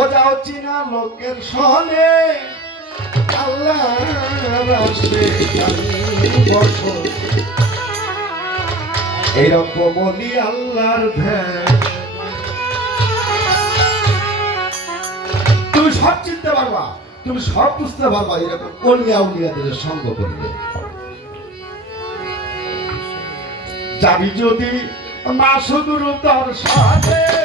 ও চিনা লোকের সনে আল্লাহ এইরকম বলি আল্লাহর ধ্যান তুমি সব চিনতে পারবা, তুমি সব বুঝতে পারবা, এরকম অলিয়া উলিয়াদের সঙ্গ করবে। যাবি যদি মা সুদুর দর্শনে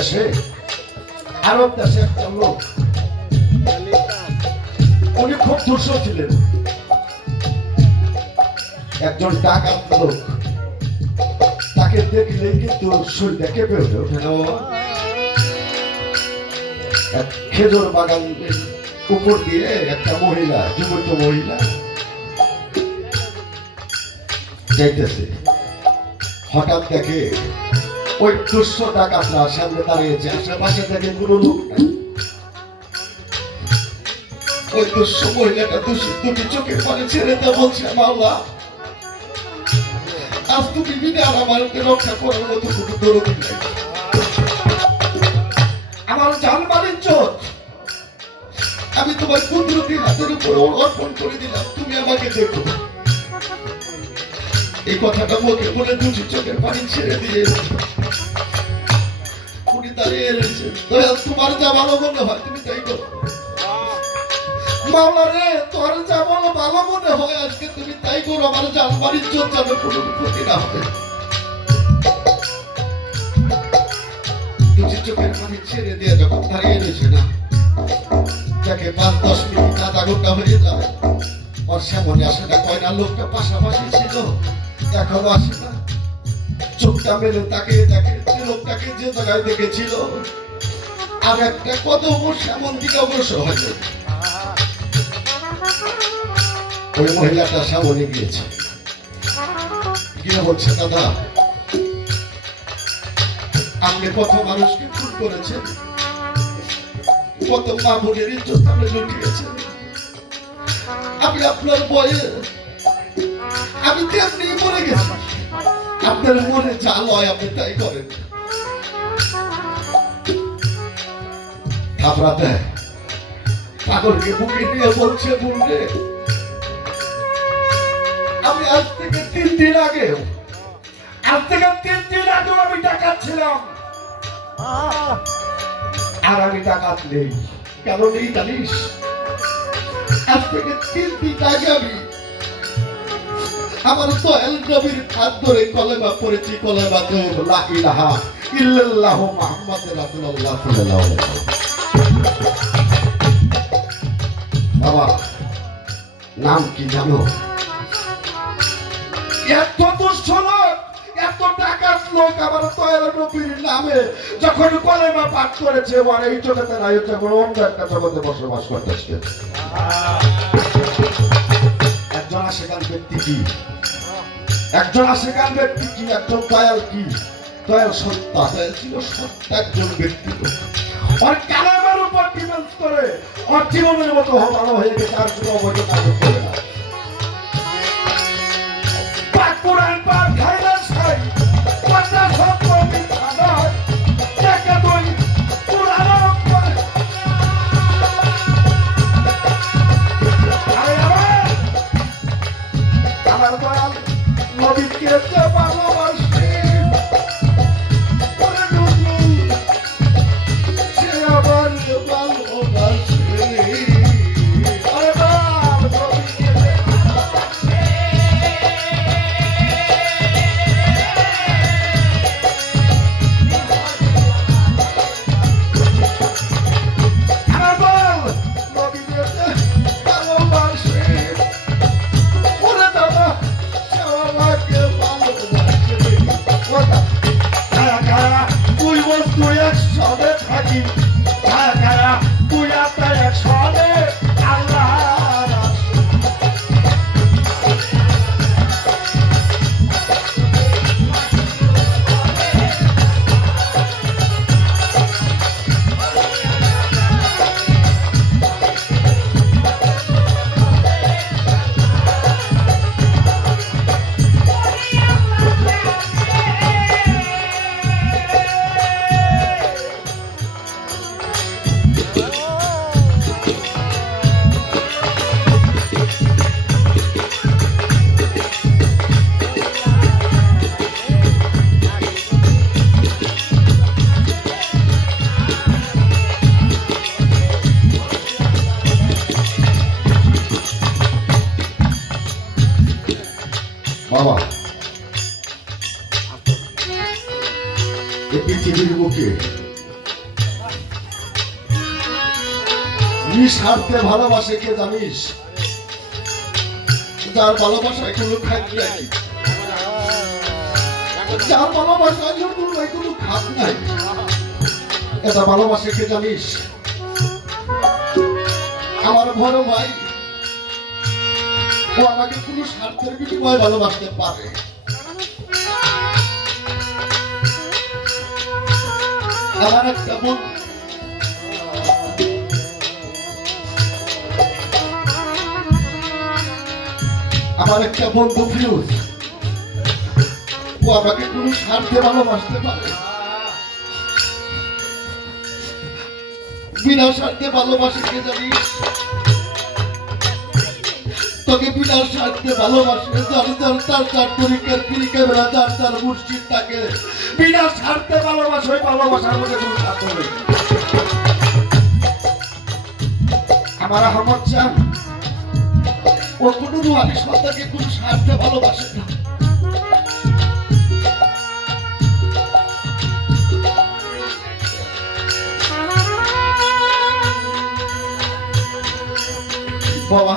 দেশে আরব দেশে একটা লোক। উনি খুব ছিলেন। একজন লোক। তাকে দেখলে কিন্তু ওঠে খেজুর বাগানের উপর দিয়ে একটা মহিলা যুবত মহিলা যাইতেছে। হঠাৎ দেখে ওই দুঃস্থ ডাকাতরা সামনে দাঁড়িয়েছে আশেপাশে দেখে কোনো লোক ওই দুঃস্থ মহিলাটা দুষি দুটি চোখের পানি ছেড়ে দেয় বলছে, মাওলা, আজ তুমি আমাকে রক্ষা করার মতো নাই। আমার আমি তোমার কুদরতি হাতের উপর অর্পণ করে দিলাম, তুমি আমাকে দেখো। এই কথাটা মুখে বলে দুটি চোখের পানি ছেড়ে দিয়ে ছেড়ে দিয়ে যখন দাঁড়িয়ে রয়েছে না তাকে পাঁচ দশ মিনিট আধা ঘণ্টা হয়ে যাবে ওর সামনে আসে না কয় লোকটা পাশাপাশি ছিল, এখনও আসে না। চোখটা মেলে তাকে দেখে। লোকটাকে যে জায়গায় দেখেছিল, আর একটা কদম ওর দিকে অগ্রসর হয়েছে। ওই মহিলাটা সামনে গিয়েছে। গিয়ে বলছে দাদা? আপনি কত মানুষকে খুন করেছেন। কত মা ইজ্জত আপনি লুটিয়েছেন আমি আপনার বয়ে আমি তেমনি মরে গেছি। আপনার মনে যা লয় আপনি তাই করেন। থাপড়া দেয় বুকে নিয়ে বলছে বলবে আমি আজ থেকে তিন দিন আগে, আজ থেকে তিন দিন আগে আমি ডাকাচ্ছিলাম আর আমি ডাকাত নেই। কেন নেই জানিস? আজ থেকে তিন দিন আগে আমি আমার দয়াল নবীর হাত ধরে কলেমা পড়েছি, কলেমা তো লা ইলাহা ইল্লাল্লাহ মুহাম্মদ রাসূলুল্লাহ সাল্লাল্লাহু আলাইহি ওয়াসাল্লাম। বাবা, নাম কি জানো? এত দুষ্ট এত টাকার লোক আমার দয়াল নবীর নামে যখন কলেমা পাঠ করেছে মানে এই জগতে নাই যখন অন্য একটা জগতে বসবাস করতেছে একজন আশেখান ব্যক্তি কি? একজন আশেখান ব্যক্তি কি? একজন দয়াল কি? দয়াল সত্তা, দয়াল ছিল সত্তা একজন ব্যক্তি। আর কালামের উপর ডিপেন্ড করে ওর জীবনের মতো ভালো হয়ে গেছে, আর কোনো অবৈধ কাজ করে না। পাক কোরআন খাইলাস খাই কথা সব কবি খাদায় টাকা দই আমার আমার দয়াল নবীকে বাবা। এই পৃথিবীর বুকে নিঃস্বার্থে ভালোবাসে কে জানিস? যার ভালোবাসা কোনো খাত নাই। যার ভালোবাসায় কোনো খাত নাই। এটা ভালোবাসে কে জানিস? আমার ভালো ভাই ও আমাকে কোনো স্বার্থের বিনিময়ে ভালোবাসতে পারে। আমার একটা বোন। আমার একটা বন্ধু ফিরোজ ও আমাকে কোনো স্বার্থে ভালোবাসতে পারে। বিনা স্বার্থে ভালোবাসে কে জানিস তোকে বিনা স্বার্থে ভালোবাসে যার যার, তার তার তরিকার তরিকা বেলা তার মুর্শিদ তাকে। বিনা স্বার্থে ভালোবাসে ওই ভালোবাসার মধ্যে আমার আহমদ চান ও কোনো কোনো ভালোবাসে না। বাবা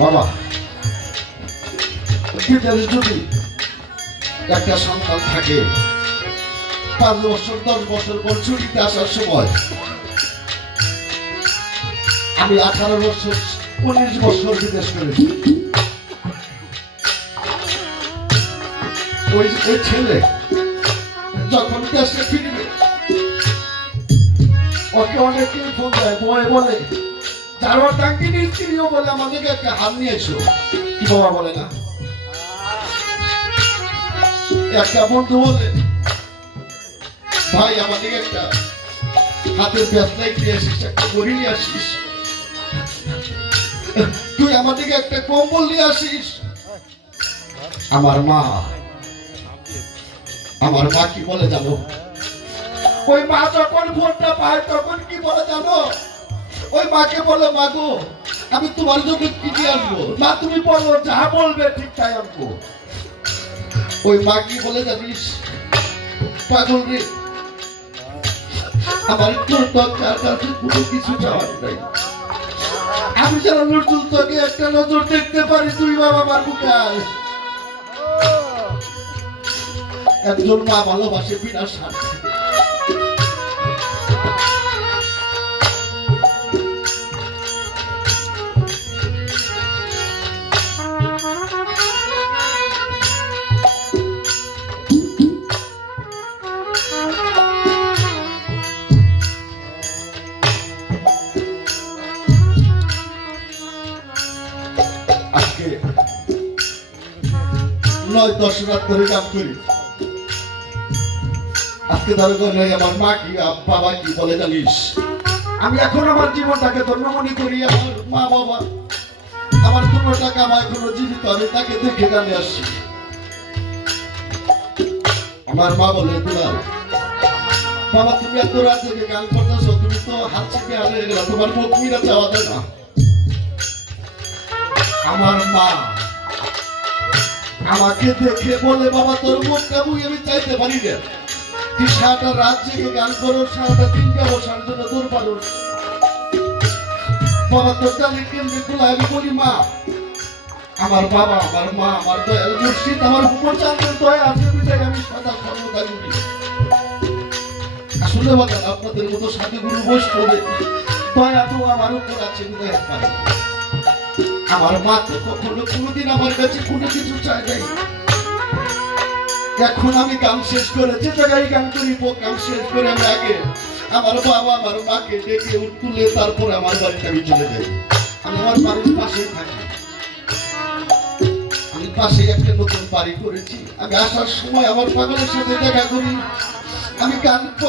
বাবা বিদ্যালয়ে যদি একটা সন্তান থাকে, পাঁচ বছর, দশ বছর পর ছুটিতে আসার সময় আমি আঠারো বছর, উনিশ বছর বিদেশ করেছি। ওই ওই ছেলে যখন দেশে ফিরবে, ওকে অনেকে ফোন দেয়, বয়ে বলে টাঙ্কি স্ত্রীও বলে আমাদেরকে একটা কি বাবা বলে না? একটা বন্ধু বলে, ভাই, আমাদেরকে একটা হাতের ব্যবসায় নিয়ে আসিস একটা গড়ি নিয়ে আসিস। তুই আমাদেরকে একটা কম্বল নিয়ে আসিস। আমার মা আমার মা কি বলে জানো? ওই মা যখন ফোনটা পায়, তখন কি বলে জানো? ওই মাকে বলে, মা গো, আমি তোমার জন্য কি নিয়ে আসব মা, তুমি বলো যা বলবে ঠিক তাই আনব। ওই মা কি বলে, জানিস, পাগল রে, আমার তোর দরকার, কাছে কোনো কিছু চাওয়ার নাই। আমি যেন নজরুল তোকে একটা নজর দেখতে পারি, তুই বাবা আমার বুকায় একজন মা ভালোবাসে বিনা স্বার্থে। নয়, দশ রাত ধরে কাম করি। আজকে ধরে আমার মা কি বাবা কি বলে জানিস? আমি এখন আমার জীবনটাকে ধন্য করি, আমার মা, বাবা। আমার কোনো টাকা আমার এখনও জীবিত আমি তাকে দেখে গানে আসছি। আমার মা বলে দুলাল বাবা, তুমি এত রাত থেকে গান করতেছো, তুমি তো হাত চেপে হারিয়ে গেলা তোমার মুখ মিরা চাওয়া যায় না। আমার মা আমাকে দেখে বলে, বাবা, তোর মুখটা কেমন আমি চাইতে পারি না। তুই সারাটা রাত জেগে গান করো সারাটা দিনটা বসার জন্য দূর পারো বাবা, তোর জানি কেমনি খোলা আমি বলি, মা, আমার বাবা, আমার মা, আমার দয়াল মুর্শিদ, আমার উপর চাঁদের দয়া আছে বিধায় আমি সদা সর্বদা করি আসলে বাবা, আপনাদের মতো সাথে গুরু বৈষ্ণবে দয়া তো আমার উপর আছে, বিধায় পারে আমার মা তো কখনো কোনোদিন আমার কাছে কোনো কিছু চায় নাই। এখন আমি কাম শেষ করে, যে জায়গায় গান করি কাম শেষ করে আমি আগে আমার বাবা, আমার মাকে ডেকে তুলে তারপরে আমার বাড়িতে আমি চলে যাই। আমি আমার বাড়ির পাশে থাকি। আমি পাশে একটা নতুন বাড়ি করেছি। আমি আসার সময় আমার পাগলের সাথে দেখা করি। আমি গান